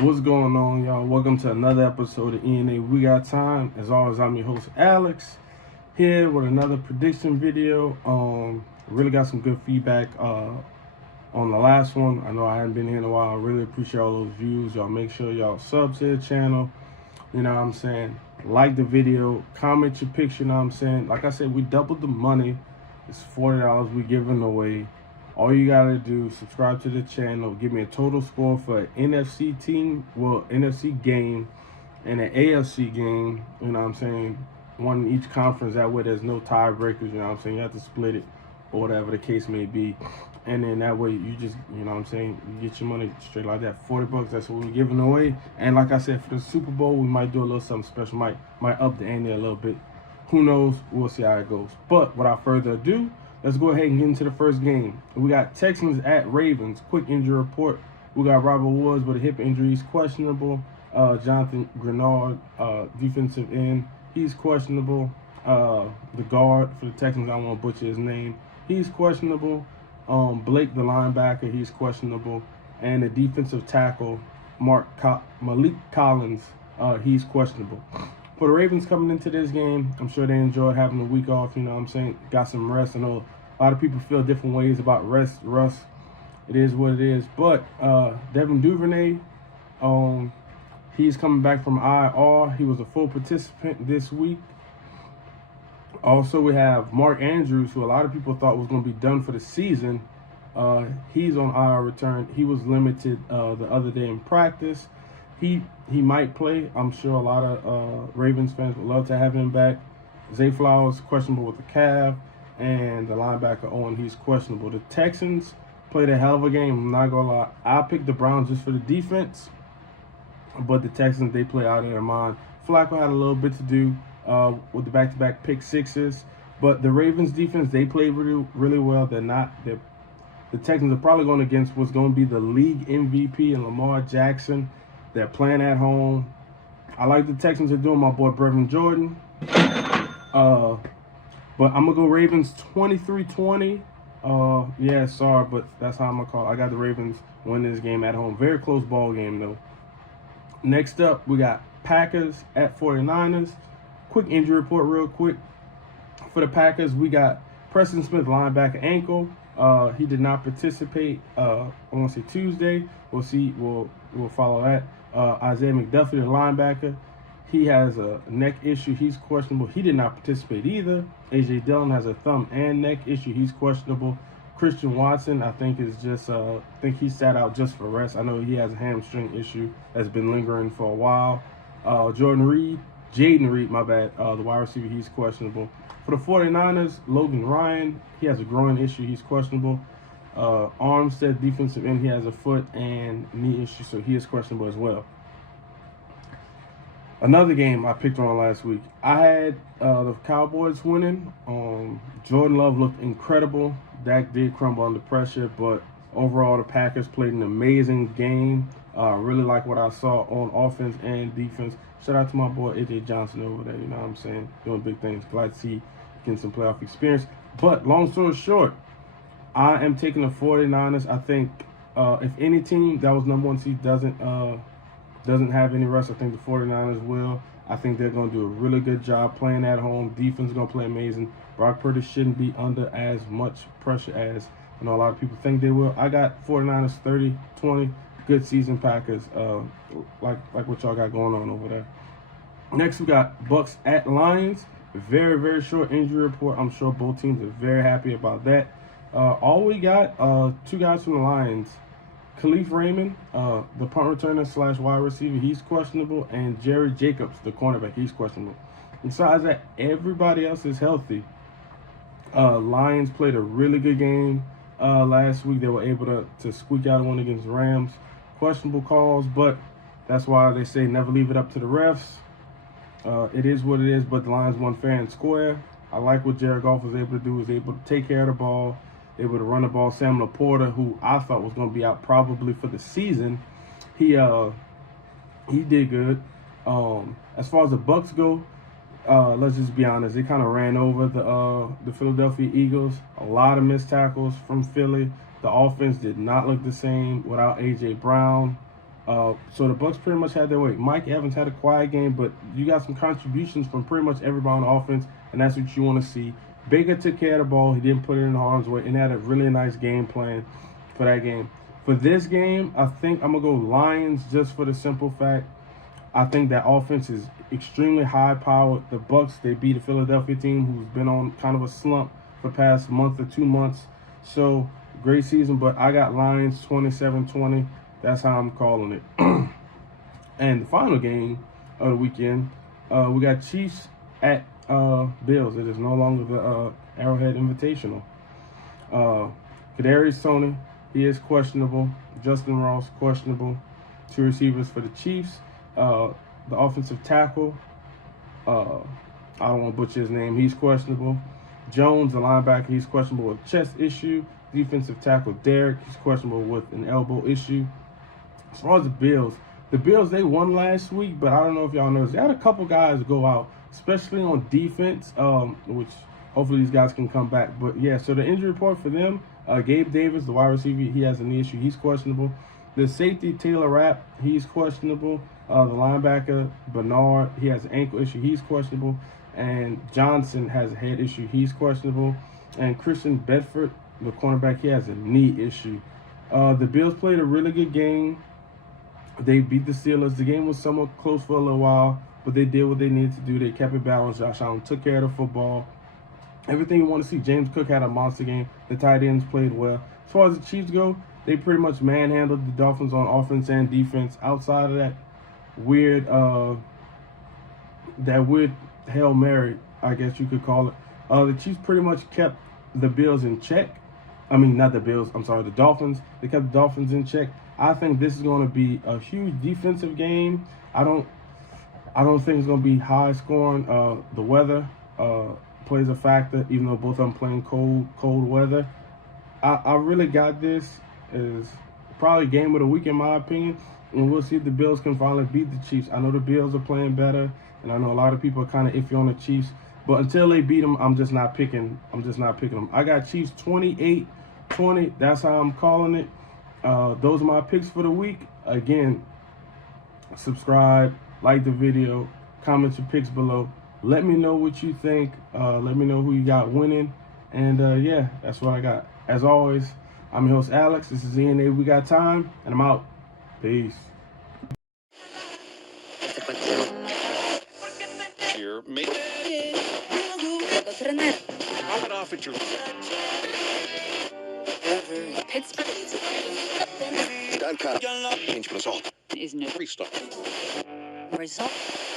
What's going on, y'all? Welcome to another episode of ENA We Got Time. As always, I'm your host, Alex, here with another prediction video. Really got some good feedback on the last one. I know I haven't been here in a while. I really appreciate all those views. Y'all make sure y'all sub to the channel. You know what I'm saying? Like the video, comment your picture, you know what I'm saying? Like I said, we doubled the money. It's $40 we giving away. All you gotta do, subscribe to the channel, give me a total score for an NFC team, NFC game and an AFC game, you know what I'm saying? One in each conference, that way there's no tiebreakers, you know what I'm saying? You have to split it or whatever the case may be. And then that way you just, you know what I'm saying, you get your money straight like that. 40 bucks, that's what we're giving away. And like I said, for the Super Bowl, we might do a little something special, might up the ante a little bit. Who knows? We'll see how it goes. But without further ado, let's go ahead and get into the first game. We got Texans at Ravens. Quick injury report. We got Robert Woods with a hip injury. He's questionable. Jonathan Grenard, defensive end. He's questionable. The guard for the Texans, I don't want to butcher his name. He's questionable. Blake, the linebacker, he's questionable. And the defensive tackle, Malik Collins, he's questionable. For the Ravens coming into this game, I'm sure they enjoyed having a week off, you know what I'm saying? Got some rest. I know a lot of people feel different ways about rest. It is what it is. But Devin Duvernay, he's coming back from IR. He was a full participant this week. Also, we have Mark Andrews, who a lot of people thought was going to be done for the season. He's on IR return. He was limited the other day in practice. He might play. I'm sure a lot of Ravens fans would love to have him back. Zay Flowers, questionable with the calf. And the linebacker, Owen, he's questionable. The Texans played a hell of a game. I'm not going to lie. I picked the Browns just for the defense. But the Texans, they play out of their mind. Flacco had a little bit to do with the back-to-back pick sixes. But the Ravens defense, they played really well. The Texans are probably going against what's going to be the league MVP and Lamar Jackson. They're playing at home. I like the Texans are doing, my boy Brevin Jordan. But I'm going to go Ravens 23-20. Yeah, sorry, but that's how I'm going to call it. I got the Ravens winning this game at home. Very close ball game, though. Next up, we got Packers at 49ers. Quick injury report real quick. For the Packers, we got Preston Smith, linebacker, ankle. He did not participate, I want to say Tuesday. We'll see. We'll follow that. Isaiah McDuffie, the linebacker, he has a neck issue. He's questionable. He did not participate either. A.J. Dillon has a thumb and neck issue. He's questionable. Christian Watson, I think, is just, I think he sat out just for rest. I know he has a hamstring issue that's been lingering for a while. Jaden Reed, my bad, the wide receiver, he's questionable. For the 49ers, Logan Ryan, he has a groin issue. He's questionable. Armstead, defensive end, he has a foot and knee issue, so he is questionable as well. Another game I picked on last week. I had the Cowboys winning. Jordan Love looked incredible. Dak did crumble under pressure, but overall the Packers played an amazing game. Really like what I saw on offense and defense. Shout out to my boy A.J. Johnson over there, you know what I'm saying? Doing big things. Glad to see getting some playoff experience. But long story short, I am taking the 49ers. I think if any team that was number one seed doesn't have any rest, I think the 49ers will. I think they're going to do a really good job playing at home. Defense is going to play amazing. Brock Purdy shouldn't be under as much pressure as a lot of people think they will. I got 49ers 30-20. Good season, Packers. Like what y'all got going on over there. Next, we got Bucks at Lions. Very, very short injury report. I'm sure both teams are very happy about that. All we got, two guys from the Lions. Khalif Raymond, the punt returner / wide receiver, he's questionable. And Jerry Jacobs, the cornerback, he's questionable. Besides that, everybody else is healthy. Lions played a really good game last week. They were able to squeak out one against the Rams. Questionable calls, but that's why they say never leave it up to the refs. It is what it is, but the Lions won fair and square. I like what Jared Goff was able to do. Was able to take care of the ball, able to run the ball. Sam Laporta, who I thought was going to be out probably for the season, he did good. As far as the Bucks go, let's just be honest, they kind of ran over the Philadelphia Eagles. A lot of missed tackles from Philly. The offense did not look the same without A.J. Brown. So the Bucks pretty much had their way. Mike Evans had a quiet game, but you got some contributions from pretty much everybody on offense, and that's what you want to see. Baker took care of the ball. He didn't put it in harm's way, and had a really nice game plan for that game. For this game, I think I'm going to go Lions just for the simple fact I think that offense is extremely high-powered. The Bucks, they beat a Philadelphia team who's been on kind of a slump for the past month or 2 months. So, great season, but I got Lions 27-20. That's how I'm calling it. And the final game of the weekend, we got Chiefs at Bills. It is no longer the Arrowhead Invitational. Kadarius Toney, he is questionable. Justin Ross, questionable. 2 receivers for the Chiefs. The offensive tackle, I don't want to butcher his name, he's questionable. Jones, the linebacker, he's questionable with a chest issue. Defensive tackle Derek, he's questionable with an elbow issue. As far as the Bills, they won last week, but I don't know if y'all noticed. They had a couple guys go out, especially on defense, which hopefully these guys can come back. But yeah, so the injury report for them, Gabe Davis, the wide receiver, he has a knee issue, he's questionable. The safety, Taylor Rapp, he's questionable. The linebacker, Bernard, he has an ankle issue, he's questionable. And Johnson has a head issue, he's questionable. And Christian Bedford, the cornerback, he has a knee issue. The Bills played a really good game. They beat the Steelers. The game was somewhat close for a little while, but they did what they needed to do. They kept it balanced. Josh Allen took care of the football. Everything you want to see. James Cook had a monster game. The tight ends played well. As far as the Chiefs go, they pretty much manhandled the Dolphins on offense and defense. Outside of that weird Hail Mary, I guess you could call it. The Chiefs pretty much kept the Bills in check. I mean, not the Bills. I'm sorry, the Dolphins. They kept the Dolphins in check. I think this is going to be a huge defensive game. I don't think it's going to be high scoring. The weather plays a factor, even though both of them playing cold weather. I really got this as probably game of the week in my opinion, and we'll see if the Bills can finally beat the Chiefs. I know the Bills are playing better, and I know a lot of people are kind of iffy on the Chiefs, but until they beat them, I'm just not picking them. I got Chiefs 28-20. That's how I'm calling it. Those are my picks for the week. Again, subscribe, like the video, comment your picks below. Let me know what you think. Let me know who you got winning. And yeah, that's what I got. As always, I'm your host, Alex. This is ENA We Got Time, and I'm out. Peace. Here, make it off at your Pittsburgh is no restart. result.